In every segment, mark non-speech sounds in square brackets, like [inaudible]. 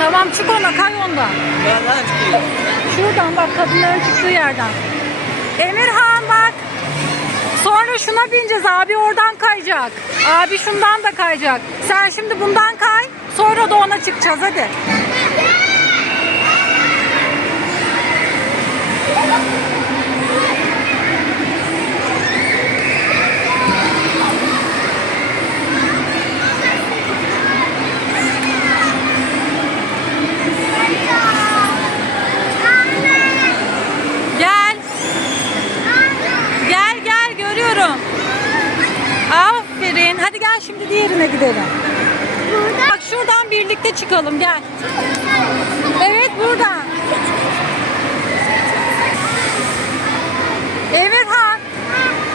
Tamam çık ona kay onda. Nereden çıkayım? Şuradan bak kadınların çıktığı yerden. Emirhan bak. Sonra şuna bineceğiz abi oradan kayacak. Abi şundan da kayacak. Sen şimdi bundan kay. Sonra da ona çıkacağız hadi. gel şimdi diğerine gidelim. Burada. Bak şuradan birlikte çıkalım gel. Evet buradan. Evet ha.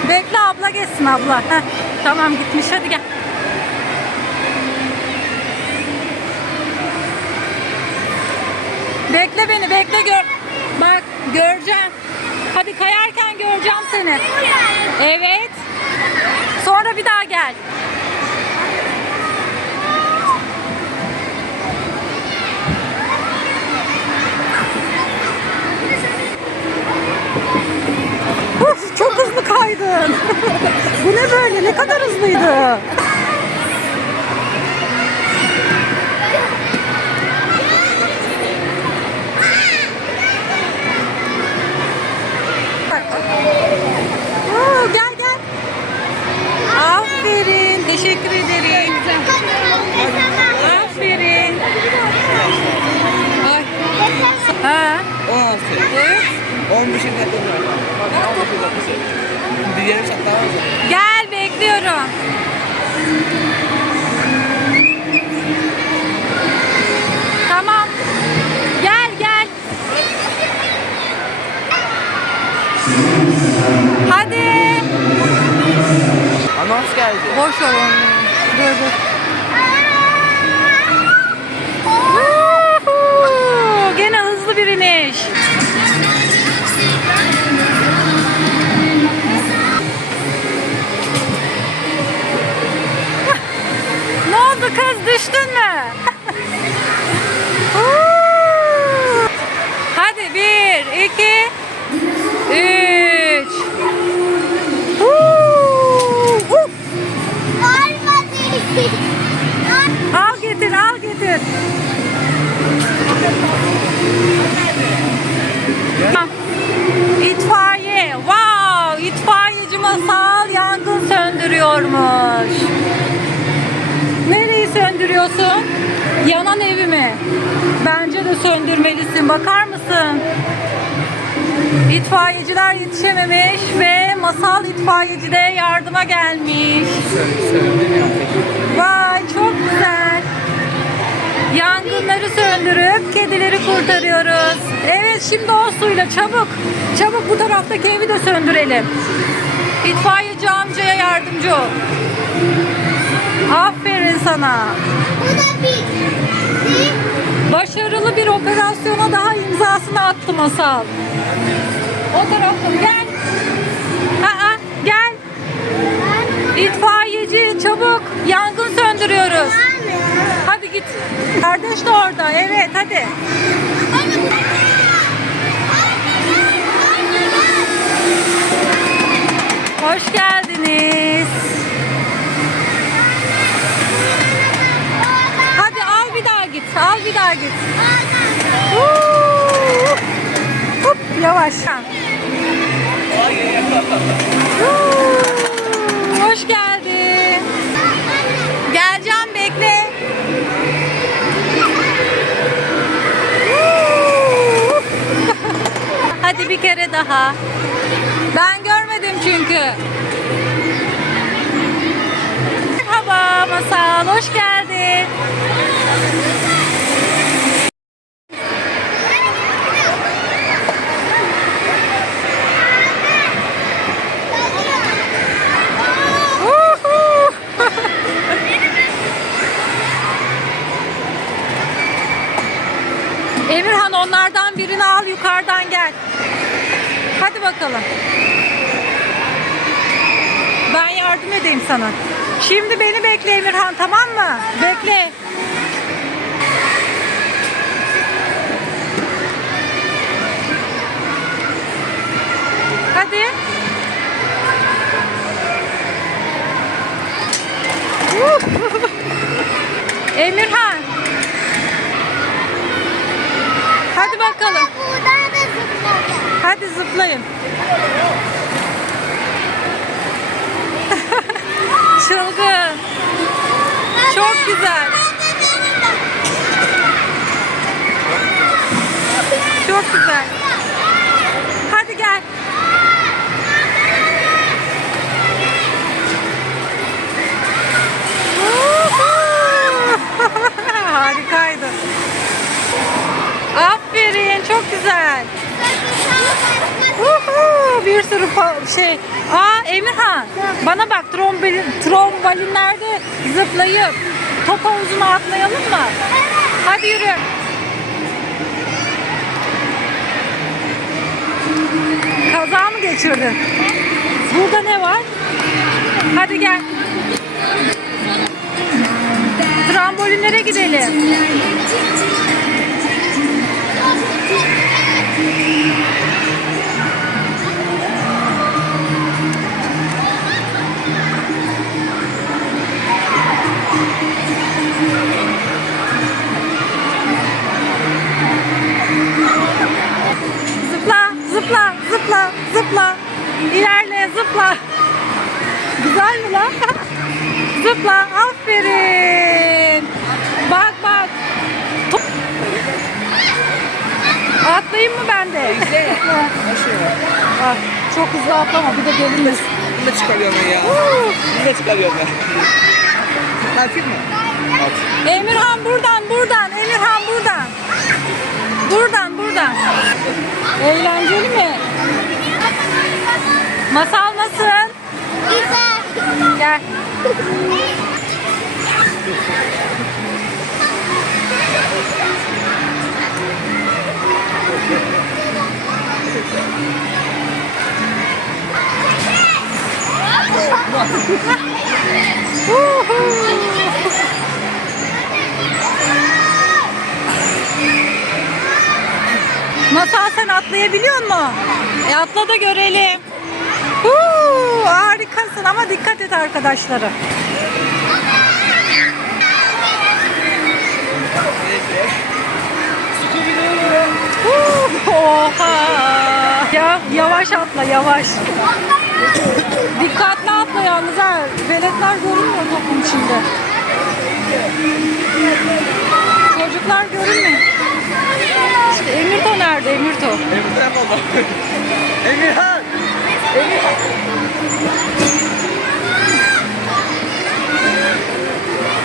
Bekle abla gelsin abla. Heh. Tamam gitmiş hadi gel. Bekle beni bekle gör. Bak göreceğim. Hadi kayarken göreceğim seni. Evet. Sonra bir daha gel. Çok hızlı kaydın. Bu ne böyle? Ne kadar hızlıydı? güzeldi. Boş ver onu. Gene hızlı bir iniş. [laughs] ne oldu kız düştün mü? [laughs] İtfaiye. Wow! İtfaiyeci masal yangın söndürüyormuş. Nereyi söndürüyorsun? Yanan evi mi? Bence de söndürmelisin. Bakar mısın? İtfaiyeciler yetişememiş ve masal itfaiyeci de yardıma gelmiş. Vay çok güzel. Yangınları söndürüp kedileri kurtarıyoruz şimdi o suyla çabuk. Çabuk bu taraftaki evi de söndürelim. İtfaiyeci amcaya yardımcı ol. Aferin sana. Şey. Başarılı bir operasyona daha imzasını attı Masal. O taraftan gel. Ha ha gel. İtfaiyeci çabuk. Yangın söndürüyoruz. Hadi git. Kardeş de orada. Evet hadi. Hoş geldiniz. Hadi al bir daha git. Al bir daha git. Hop yavaş. Hoş geldin. Geleceğim bekle. [laughs] Hadi bir kere daha çünkü. Merhaba Masal, hoş geldin. sana. Şimdi beni bekle Emirhan tamam mı? Bekle. Hadi. [laughs] Emirhan. Çılgın. Çok güzel. Çok güzel. Hadi gel. [laughs] Harikaydı. Aferin çok güzel bir sürü şey. Aa Emirhan bana bak trombeli, trombalinlerde zıplayıp top havuzuna atlayalım mı? Hadi yürü. Kaza mı geçirdin? Burada ne var? Hadi gel. Trambolinlere gidelim. Zıpla, zıpla, zıpla. İlerle, zıpla. Güzel mi lan? [laughs] zıpla, aferin. Bak bak. Atlayayım mı ben de? Güzel. [laughs] Bak, ah, çok hızlı atlama. Bir de geliriz. Bunu da çıkarıyorum ya. Bunu da çıkarıyorum ya. Hafif mi? At. Emirhan buradan, buradan. Emirhan buradan. Buradan, buradan. Eğlenceli mi? Masal nasıl? Güzel. Gel. Woohoo! [laughs] musun? Atlayabiliyor mu? E atla da görelim. Huu, harikasın ama dikkat et arkadaşlara. Oha! Ya yavaş atla yavaş. Dikkatli atla yalnız ha. Veletler görünmüyor topun içinde. Çocuklar görünmüyor nerede? Emirto nerede? Emirto. Emirto yapalım. [laughs] Emirhan! Emirhan!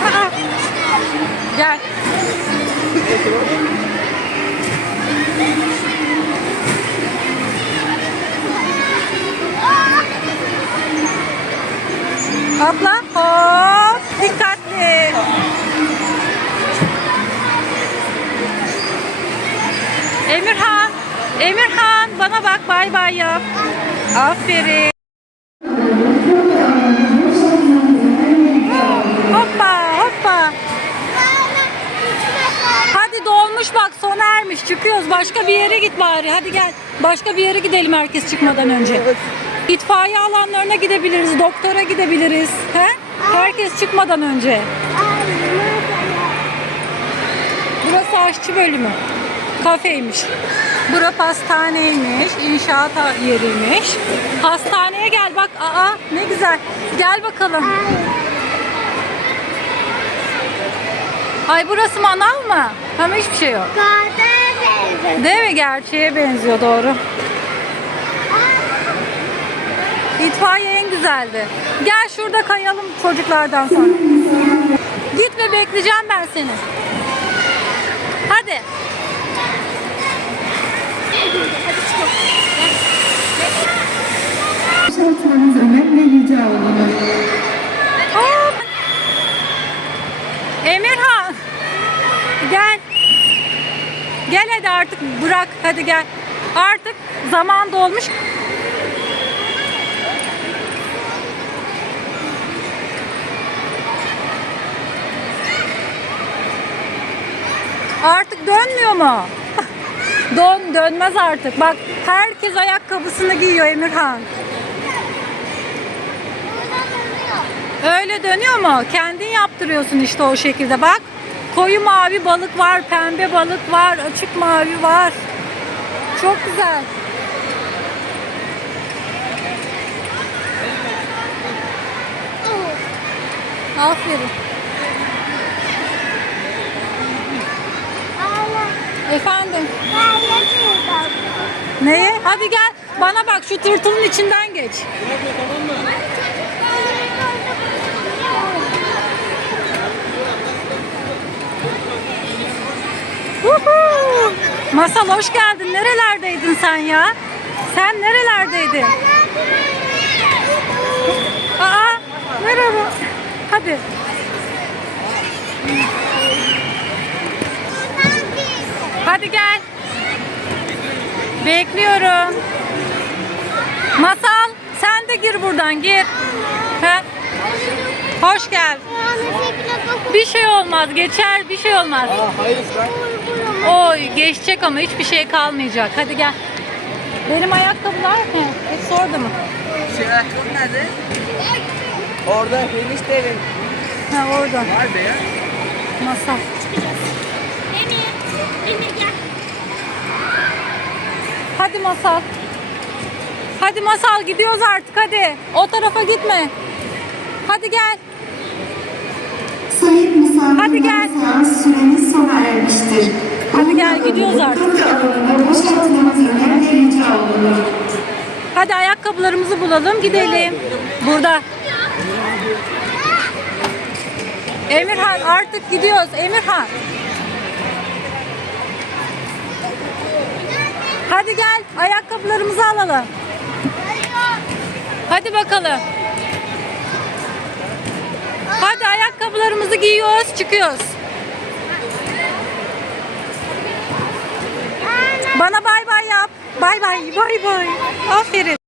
Aa, gel. Abla hop dikkatli. Emirhan, Emirhan bana bak bay bay yap. Aferin. Hoppa hoppa. Hadi dolmuş bak sona ermiş çıkıyoruz. Başka bir yere git bari hadi gel. Başka bir yere gidelim herkes çıkmadan önce. İtfaiye alanlarına gidebiliriz, doktora gidebiliriz. He? Herkes çıkmadan önce. Burası aşçı bölümü. Kafeymiş. Bura pastaneymiş, inşaat yeriymiş. Hastaneye gel bak. Aa ne güzel. Gel bakalım. Ay burası manav mı? Ama hiçbir şey yok. Değil mi? Gerçeğe benziyor doğru. İtfaiye en güzeldi. Gel şurada kayalım çocuklardan sonra. Gitme bekleyeceğim ben seni. Hadi olurdu. Hadi çıkalım. Boşaltmanız önemli rica olunur. Emirhan. Gel. Gel hadi artık bırak. Hadi gel. Artık zaman dolmuş. Artık dönmüyor mu? Dön dönmez artık. Bak herkes ayakkabısını giyiyor Emirhan. Öyle dönüyor mu? Kendin yaptırıyorsun işte o şekilde bak. Koyu mavi balık var, pembe balık var, açık mavi var. Çok güzel. Aferin. Efendim? Neye? Hadi gel. Bana bak şu tırtılın içinden geç. Uhu! Masal hoş geldin. Nerelerdeydin sen ya? Sen nerelerdeydin? Aa, nerede? Hadi. Hadi gel. Bekliyorum. Masal sen de gir buradan gir. Ha? Hoş geldin. Bir şey olmaz geçer bir şey olmaz. Oy geçecek ama hiçbir şey kalmayacak. Hadi gel. Benim ayakkabılar mı? Hepsi orada mı? Şey ayakkabı nerede? Orada Filiz Devin. Ha orada. Var ya. Masal. Hadi Masal. Hadi Masal gidiyoruz artık hadi. O tarafa gitme. Hadi gel. Sayın misafirler hadi gel. süreniz sona ermiştir. Hadi gel gidiyoruz artık. Hadi ayakkabılarımızı bulalım gidelim. Burada. Emirhan artık gidiyoruz Emirhan. Hadi gel ayakkabılarımızı alalım. Hadi bakalım. Hadi ayakkabılarımızı giyiyoruz çıkıyoruz. Bana bay bay yap. Bay bay bay bay. Aferin.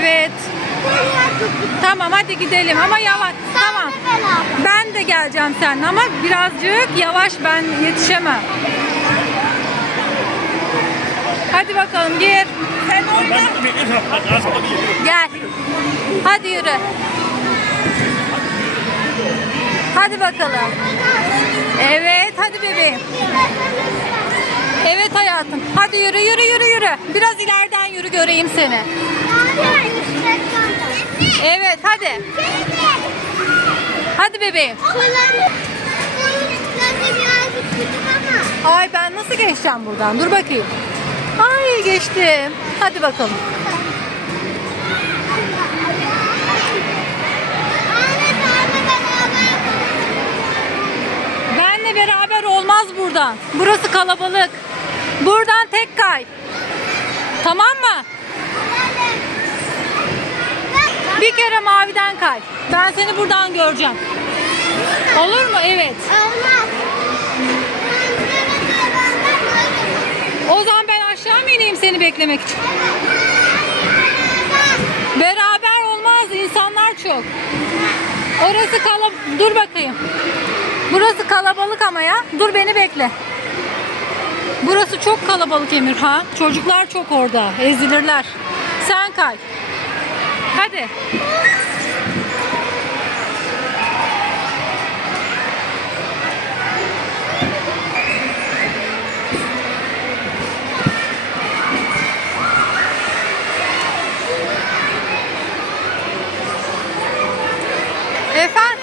Evet. Tamam hadi gidelim ama yavaş. tamam. ben de geleceğim sen ama birazcık yavaş ben yetişemem. Hadi bakalım gir. Gel. Hadi yürü. Hadi bakalım. Evet hadi bebeğim. Evet hayatım. Hadi yürü yürü yürü yürü. Biraz ileriden yürü göreyim seni. Evet hadi. Hadi bebeğim. Ay ben nasıl geçeceğim buradan? Dur bakayım. Ay geçtim. Hadi bakalım. Benle beraber olmaz buradan. Burası kalabalık. Buradan tek kay. Tamam Bir kere maviden kay. Ben seni buradan göreceğim. Olur mu? Evet. Olmaz. O zaman ben aşağı mı ineyim seni beklemek için? Beraber olmaz. İnsanlar çok. Orası kalab... Dur bakayım. Burası kalabalık ama ya. Dur beni bekle. Burası çok kalabalık Emir ha. Çocuklar çok orada. Ezilirler. Sen kay. Hadi. Efendim?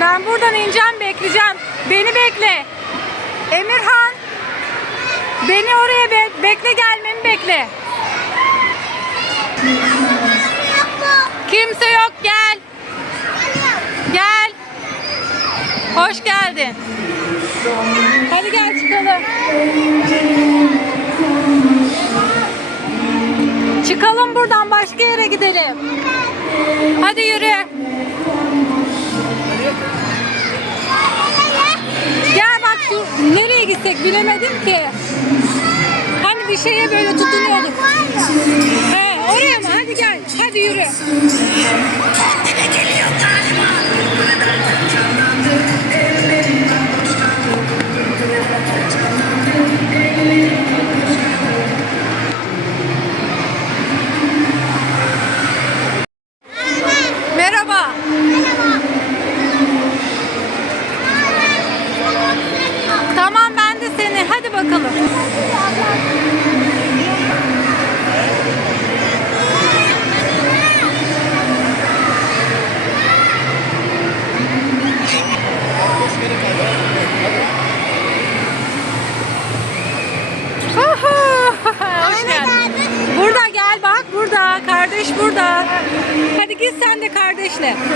Ben buradan ineceğim bekleyeceğim. Beni bekle. Emirhan. Beni oraya be bekle gelmemi bekle. Kimse yok gel. Gel. Hoş geldin. Hadi gel çıkalım. Çıkalım buradan başka yere gidelim. Hadi yürü. Gel bak şu nereye gitsek bilemedim ki. Hani bir şeye böyle tutunuyorduk. He, oraya mı? hadi yürü. Merhaba. Tamam ben de seni. Hadi bakalım. страшне.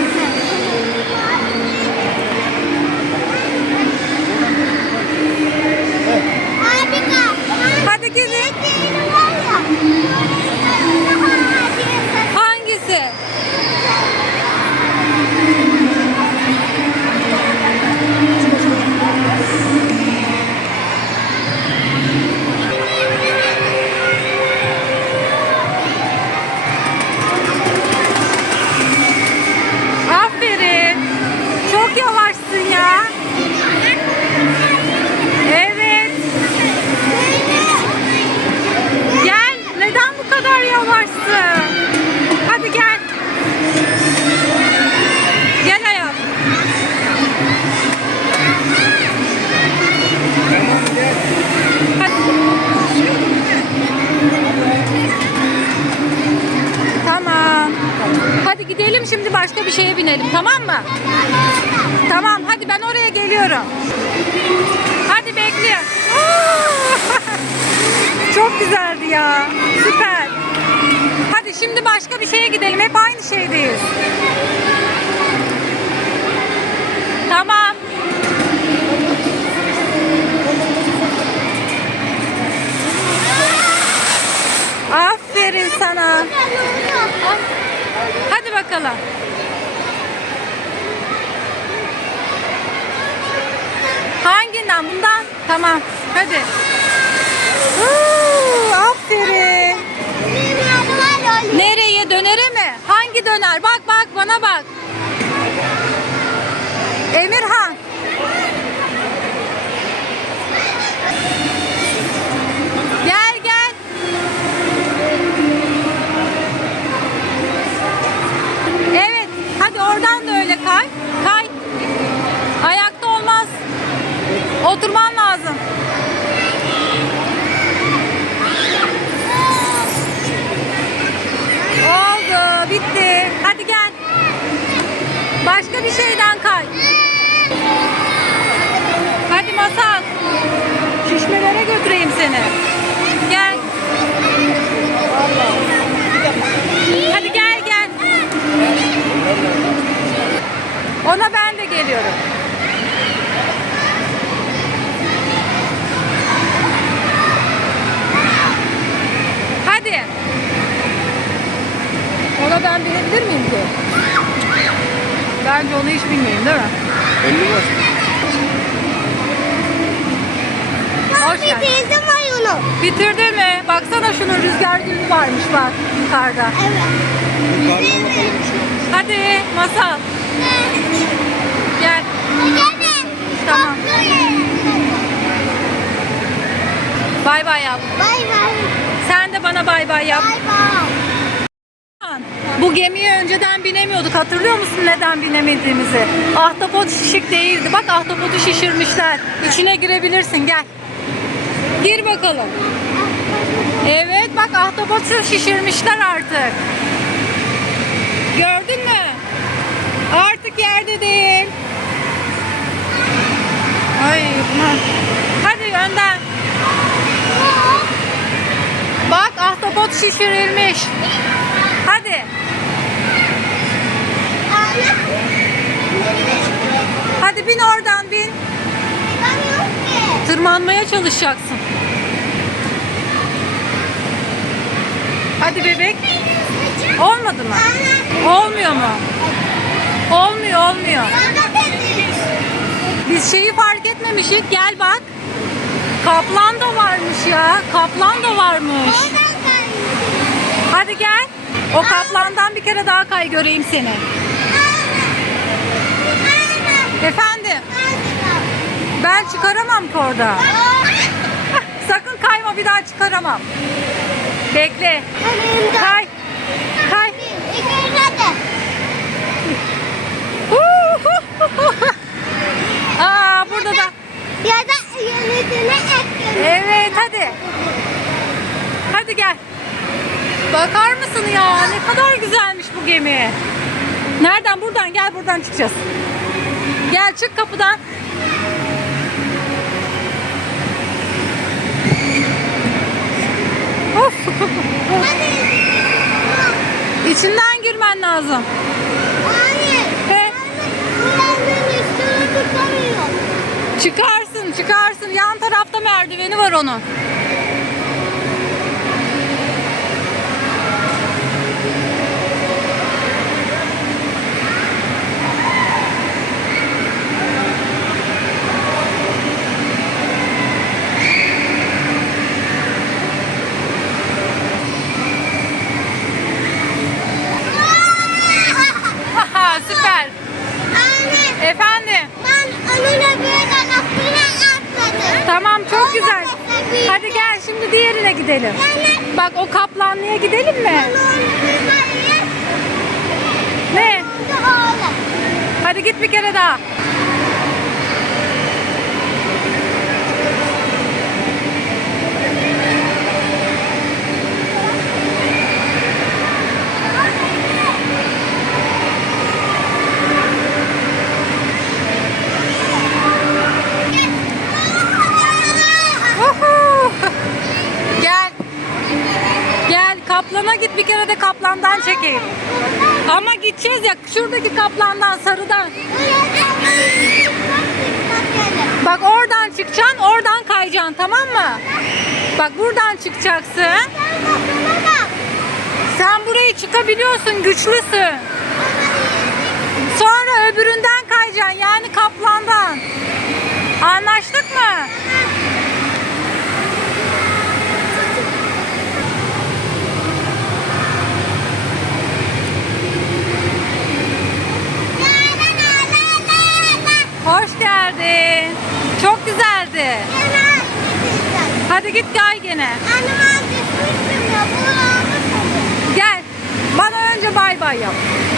ya. Süper. Hadi şimdi başka bir şeye gidelim. Hep aynı şeydeyiz. Tamam. Aferin sana. Hadi bakalım. Hanginden? Bundan? Tamam. Hadi aferin. Nereye dönere mi? Hangi döner? Bak bak bana bak. Emirhan. binmeyin değil mi? 50 mi? Hoş geldin. Bitirdim mi? Baksana şunu rüzgar gülü varmış bak yukarıda. Evet. Hadi masal. Gel. Gelin. Tamam. Bay bay yap. Bay bay. Sen de bana bay bay yap. Bay bay. Bu gemiye önceden binemiyorduk. Hatırlıyor musun neden binemediğimizi? Ahtapot şişik değildi. Bak ahtapotu şişirmişler. İçine girebilirsin gel. Gir bakalım. Evet bak ahtapotu şişirmişler artık. Gördün mü? Artık yerde değil. Ay bunlar. Hadi önden. Bak ahtapot şişirilmiş hadi. Hadi bin oradan bin. Tırmanmaya çalışacaksın. Hadi bebek. Olmadı mı? Olmuyor mu? Olmuyor, olmuyor. Biz şeyi fark etmemişiz. Gel bak. Kaplan da varmış ya. Kaplan da varmış. Hadi gel. O kaplandan bir kere daha kay göreyim seni. Efendim? Ben çıkaramam ki orada. Sakın kayma bir daha çıkaramam. Bekle. Kay. Kay. Aa burada da. Ya da yönetime Evet hadi. Hadi gel. Bakar mısın ya? Ne kadar güzelmiş bu gemi. Nereden? Buradan gel buradan çıkacağız. Gel çık kapıdan. Of. [laughs] İçinden girmen lazım. Hayır. He? Çıkarsın, çıkarsın. Yan tarafta merdiveni var onun. Aa süper. Anne. Efendim. Ben önüne böyle aklına atladım. Tamam çok güzel. Hadi gel şimdi diğerine gidelim. Bak o kaplanlıya gidelim mi? Ne? Hadi git bir kere daha. Kaplana git bir kere de kaplandan çekeyim. Ama gideceğiz ya şuradaki kaplandan sarıdan. Bak oradan çıkacaksın oradan kayacaksın tamam mı? Bak buradan çıkacaksın. Sen burayı çıkabiliyorsun güçlüsün. Sonra öbüründen kayacaksın yani kaplandan. Anlaştık Hoş geldin. Çok güzeldi. Hadi git gel gene. Gel. Bana önce bay bay yap.